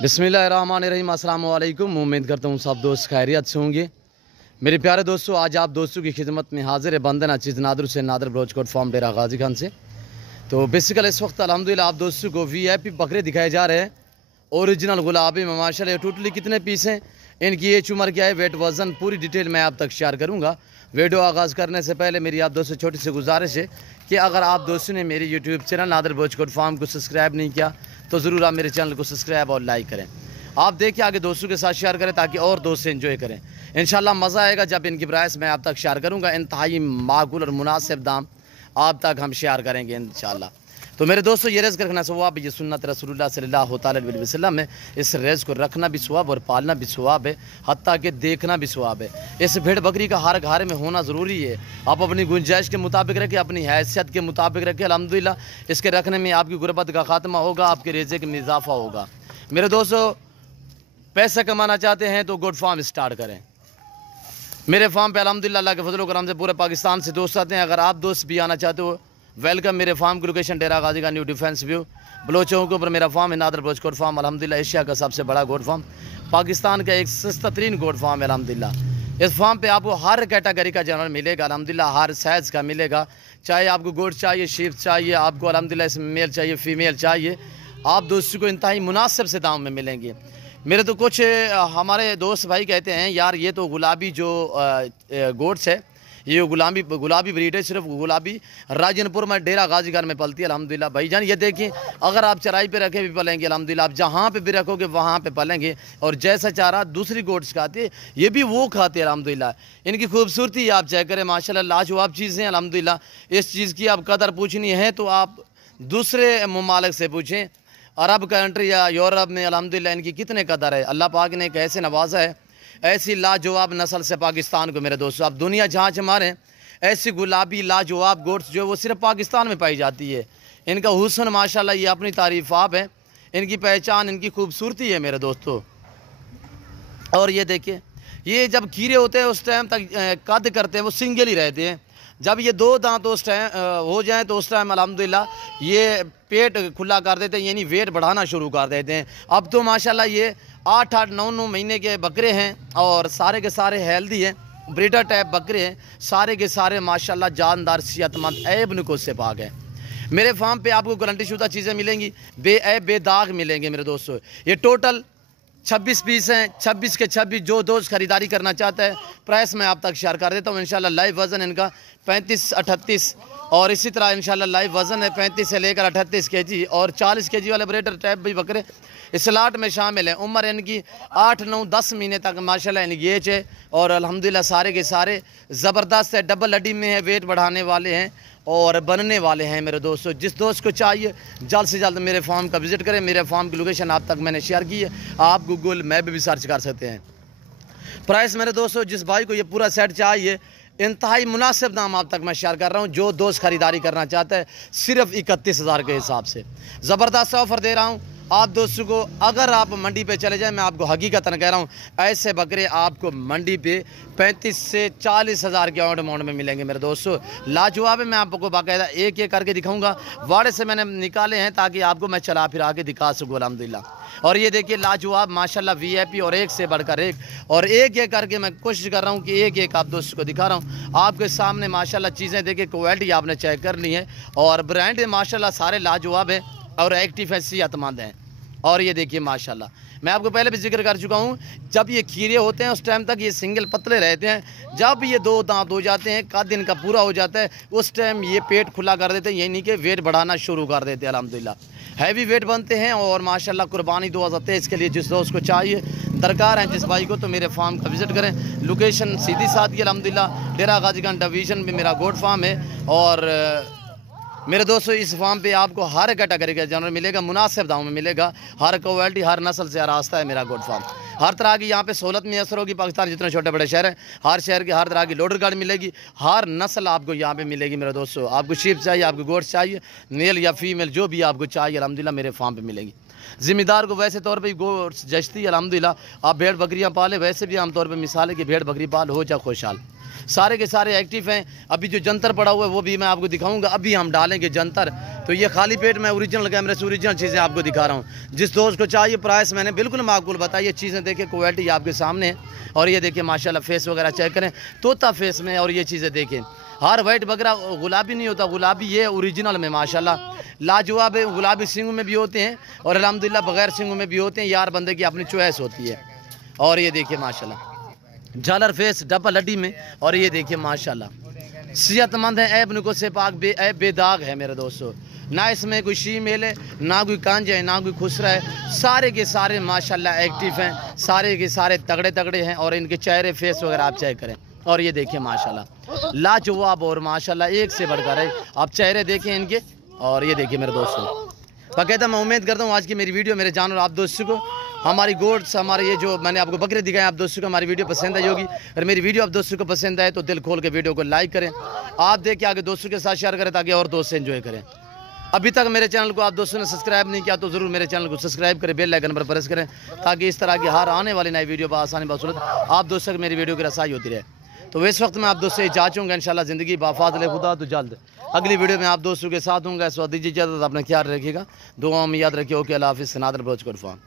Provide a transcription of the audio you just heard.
बिस्मिल्लाहिर्रहमानिर्रहीम। अस्सलाम वालेकुम। उम्मीद करता हूँ सब दोस्त खैरियत से होंगे। मेरे प्यारे दोस्तों, आज आप दोस्तों की खिदमत में हाजिर है बंदन अचीज़ नादर से नादर ब्रोचकोट फार्म डेरा गाजी खान से। तो बेसिकल इस वक्त अल्हम्दुलिल्लाह आप दोस्तों को VIP बकरे दिखाए जा रहे हैं। ओरिजिनल गुलाबी में माशाल्लाह टोटली कितने पीस हैं, इनकी एज उम्र क्या है, वेट वज़न पूरी डिटेल मैं आप तक शेयर करूँगा। वीडियो आगाज़ करने से पहले मेरी आप दोस्तों छोटी सी गुजारिश है कि अगर आप दोस्तों ने मेरी YouTube चैनल नादर ब्रोचकोट फार्म को सब्सक्राइब नहीं किया तो ज़रूर आप मेरे चैनल को सब्सक्राइब और लाइक करें। आप देखिए आगे दोस्तों के साथ शेयर करें ताकि और दोस्त एंजॉय करें। इंशाल्लाह मज़ा आएगा जब इनकी प्राइस मैं आप तक शेयर करूँगा। इंतहाई माकूल और मुनासिब दाम आप तक हम शेयर करेंगे इंशाल्लाह। तो मेरे दोस्तों, ये रिज़्क़ रखना सवाब है, ये सुन्नत रसूलुल्लाह सल्लल्लाहु अलैहि वसल्लम है। इस रिज़्क़ को रखना भी सवाब और पालना भी सवाब है, हत्ता कि देखना भी सवाब है। इस भेड़ बकरी का हर घर में होना ज़रूरी है। आप अपनी गुंजाइश के मुताबिक रखें, अपनी हैसियत के मुताबिक रखें। अल्हम्दुलिल्लाह इसके रखने में आपकी गुर्बत का खात्मा होगा, आपके रिज़्क़ में इजाफा होगा। मेरे दोस्तों, पैसा कमाना चाहते हैं तो गोट फार्म स्टार्ट करें। मेरे फार्म पे अल्हम्दुलिल्लाह अल्लाह के फजल करम से पूरे पाकिस्तान से दोस्त आते हैं। अगर आप दोस्त भी आना चाहते हो, वेलकम। मेरे फार्म की लोकेशन डेरा गाजी का न्यू डिफेंस व्यू बलोचों के ऊपर मेरा फार्म है, नादर ब्रोचकोट फार्म। अल्हम्दुलिल्लाह एशिया का सबसे बड़ा गोट फार्म, पाकिस्तान का एक सस्ता तरीन गोट फार्म है। अल्हम्दुलिल्लाह इस फार्म पे आपको हर कैटेगरी का जानवर मिलेगा। अल्हम्दुलिल्लाह हर साइज़ का मिलेगा। चाहे आपको गोट चाहिए, शीप चाहिए, आपको अल्हम्दुलिल्लाह इसमें मेल चाहिए, फीमेल चाहिए, आप दोस्तों को इंतहाई मुनासिब से दाम में मिलेंगे। मेरे तो कुछ हमारे दोस्त भाई कहते हैं यार ये तो गुलाबी जो गोट्स है, ये गुलाबी ब्रीड है, सिर्फ गुलाबी राजनपुर में डेरा गाजी खान में पलती है। अल्हम्दुलिल्लाह भाईजान ये देखिए, अगर आप चराई पे रखे भी पलेंगे, अल्हम्दुलिल्लाह आप जहाँ पे भी रखोगे वहाँ पे पलेंगे। और जैसा चारा दूसरी गोट्स खाते हैं ये भी वो खाते हैं। अल्हम्दुलिल्लाह इनकी खूबसूरती आप चेक करें, माशाल्लाह लाजवाब चीज़ें। अल्हम्दुलिल्लाह इस चीज़ की आप कदर पूछनी है तो आप दूसरे ममालिक से पूछें, अरब कंट्री या यूरोप में अल्हम्दुलिल्लाह इनकी कितने कदर है। अल्लाह पाक ने कैसे नवाजा है ऐसी लाजवाब नस्ल से पाकिस्तान को। मेरे दोस्तों, आप दुनिया जहाँ से मारें ऐसी गुलाबी लाजवाब गोट्स जो वो सिर्फ पाकिस्तान में पाई जाती है। इनका हुस्न माशाल्लाह ये अपनी तारीफ आप है, इनकी पहचान इनकी खूबसूरती है मेरे दोस्तों। और ये देखिए, ये जब कीड़े होते हैं उस टाइम तक कद करते हैं वो सिंगल ही रहते हैं। जब ये दो दांत उस टाइम हो जाएं तो उस टाइम अल्हम्दुलिल्लाह ये पेट खुला कर देते हैं, यानी वेट बढ़ाना शुरू कर देते हैं। अब तो माशाल्लाह ये 8-8, 9-9 महीने के बकरे हैं और सारे के सारे हेल्दी हैं, ब्रीडर टाइप बकरे हैं, सारे के सारे माशाल्लाह जानदार, सेहतमंद, ऐब नुको से पाक है। मेरे फार्म पे आपको गारंटी शुदा चीज़ें मिलेंगी, बेऐब बेदाग मिलेंगे मेरे दोस्तों। ये टोटल 26 पीस हैं, 26 के 26। जो दोस्त खरीदारी करना चाहता है प्राइस मैं आप तक शेयर कर देता हूँ। इंशाल्लाह लाइव वज़न इनका 35-38 और इसी तरह इंशाल्लाह लाइव वज़न है 35 से लेकर 38 kg और 40 kg वाले ब्रीडर टाइप भी बकरे इस लाट में शामिल हैं। उम्र इनकी 8, 9, 10 महीने तक माशाल्लाह इनकी एज है और अल्हम्दुलिल्लाह सारे के सारे ज़बरदस्त है, डबल हड्डी में है, वेट बढ़ाने वाले हैं और बनने वाले हैं। मेरे दोस्तों, जिस दोस्त को चाहिए जल्द से जल्द मेरे फार्म का विज़िट करें। मेरे फार्म की लोकेशन आप तक मैंने शेयर की है, आप गूगल मैप भी सर्च कर सकते हैं। प्राइस मेरे दोस्तों, जिस भाई को ये पूरा सेट चाहिए इंतहाई मुनासिब दाम आप तक मैं शेयर कर रहा हूँ। जो दोस्त खरीदारी करना चाहता है सिर्फ 31,000 के हिसाब से ज़बरदस्त ऑफ़र दे रहा हूँ आप दोस्तों को। अगर आप मंडी पे चले जाएं, मैं आपको हकीकतन कह रहा हूँ, ऐसे बकरे आपको मंडी पे 35 से 40 हज़ार के अमाउंट में मिलेंगे मेरे दोस्तों। लाजवाब है, मैं आपको बाकायदा एक एक करके दिखाऊंगा। वाड़े से मैंने निकाले हैं ताकि आपको मैं चला फिरा के दिखा सकूँ अल्हम्दुलिल्लाह। और ये देखिए लाजवाब माशाल्लाह VIP और एक से बढ़कर एक, और एक एक करके मैं कोशिश कर रहा हूँ कि एक एक आप दोस्तों को दिखा रहा हूँ आपके सामने। माशाल्लाह चीज़ें देखिए, क्वालिटी आपने चेक कर ली है और ब्रांड माशाल्लाह सारे लाजवाब है और एक्टिव है, सेहतमंद हैं। और ये देखिए माशाल्लाह, मैं आपको पहले भी जिक्र कर चुका हूँ, जब ये खीरे होते हैं उस टाइम तक ये सिंगल पतले रहते हैं। जब ये 2 दांत हो जाते हैं, कद इनका पूरा हो जाता है, उस टाइम ये पेट खुला कर देते हैं, यानी कि वेट बढ़ाना शुरू कर देते हैं। अल्हम्दुलिल्लाह हैवी वेट बनते हैं और माशाल्लाह कुर्बानी 2023 के लिए जिस दोस्त को चाहिए दरकार है, जिस भाई को, तो मेरे फार्म का विज़िट करें। लोकेशन सीधी साधी अल्हम्दुलिल्लाह डेरा गाजी खान डिवीज़न में मेरा गोट फार्म है। और मेरे दोस्तों, इस फार्म पे आपको हर कैटेगरी का जानवर मिलेगा, मुनासिब दामों में मिलेगा, हर क्वालिटी हर नस्ल से आरास्ता है मेरा गोट फार्म। हर तरह की यहाँ पे सहूलत मैसर होगी। पाकिस्तान जितने छोटे बड़े शहर हैं, हर शहर की हर तरह की लोडर गाड़ी मिलेगी, हर नस्ल आपको यहाँ पे मिलेगी मेरे दोस्तों। आपको शीप चाहिए, आपको गोट चाहिए, मेल या फीमेल जो भी आपको चाहिए अल्हम्दुलिल्लाह मेरे फार्म पे मिलेगी। ज़िम्मेदार को वैसे तौर पे गोट्स जचती है अल्हम्दुलिल्लाह। आप भेड़ बकरियाँ पाले, वैसे भी आमतौर पे मिसाल है कि भेड़ बकरी पाल हो जा खुशहाल। سارے کے سارے ایکٹیو ہیں. ابھی جو جنتر پڑا ہوا ہے وہ بھی میں آپ کو دکھاؤں گا. ابھی ہم ڈالیں گے جنتر. تو یہ خالی پیٹ میں اوریجنل کیمرے سے اوریجنل چیزیں آپ کو دکھا رہا ہوں. جس دوست کو چاہیے پرائس میں نے بالکل معقول بتایا. یہ چیزیں دیکھیں کوالٹی آپ کے سامنے ہے. اور یہ دیکھیں ماشاءاللہ فیس وغیرہ چیک کریں طوطا فیس میں. اور یہ چیزیں دیکھیں ہر وائٹ بکرا گلابی نہیں ہوتا, گلابی یہ اوریجنل میں ماشاءاللہ لاجواب ہے. گلابی سنگوں میں بھی ہوتے ہیں اور الحمدللہ بغیر سنگوں میں بھی ہوتے ہیں. یار بندے کی اپنی چوائس ہوتی ہے. اور یہ دیکھیں ماشاءاللہ جالر فیس ڈبل ہڈی میں. اور یہ دیکھیں ماشاءاللہ صحت مند ہے, عیب نکو سے پاک, بے داغ ہے میرے دوستو. نہ اس میں کوئی شی میل ہے, نہ کوئی کانجا ہے, نہ کوئی خسرا ہے. سارے کے سارے ماشاءاللہ ایکٹیو ہیں, سارے کے سارے تگڑے ہیں. اور ان کے چہرے فیس وغیرہ آپ چیک کریں. اور یہ دیکھیں ماشاءاللہ لاجواب اور ماشاءاللہ ایک سے بڑھ کر ہے. آپ چہرے دیکھیں ان کے. اور یہ دیکھیں میرے دوستو باقاعدہ میں امید کرتا ہوں آج کی میری ویڈیو میرے جانور آپ دوستوں کو ہماری گوڈس ہمارے یہ جو میں نے آپ کو بکرے دکھائے آپ دوستوں کو ہماری ویڈیو پسند آئی ہوگی. اگر میری ویڈیو آپ دوستوں کو پسند آئے تو دل کھول کے ویڈیو کو لائک کریں. آپ دیکھ کے آگے دوستوں کے ساتھ شیئر کریں تاکہ اور دوست سے انجوائے کریں. ابھی تک میرے چینل کو آپ دوستوں نے سبسکرائب نہیں کیا تو ضرور میرے چینل کو سبسکرائب کریں, بیل آئیکن پر پریس کریں تاکہ اس طرح کی ہر آنے والی نئی ویڈیو بآسانی بصورت آپ دوستوں تک میری ویڈیو کی رسائی ہوتی رہے. تو اس وقت میں آپ دوست سے اجازت چاہوں گا. انشاءاللہ زندگی بافاضل خدا تو جلد اگلی ویڈیو میں آپ دوستوں کے ساتھ ہوں گا. اس وقت دیجیے اجازت, اپنا خیال رکھیے گا, دعاؤں میں یاد رکھیے. اوکے اللہ حافظ. نادر بلوچ کوٹ فارم.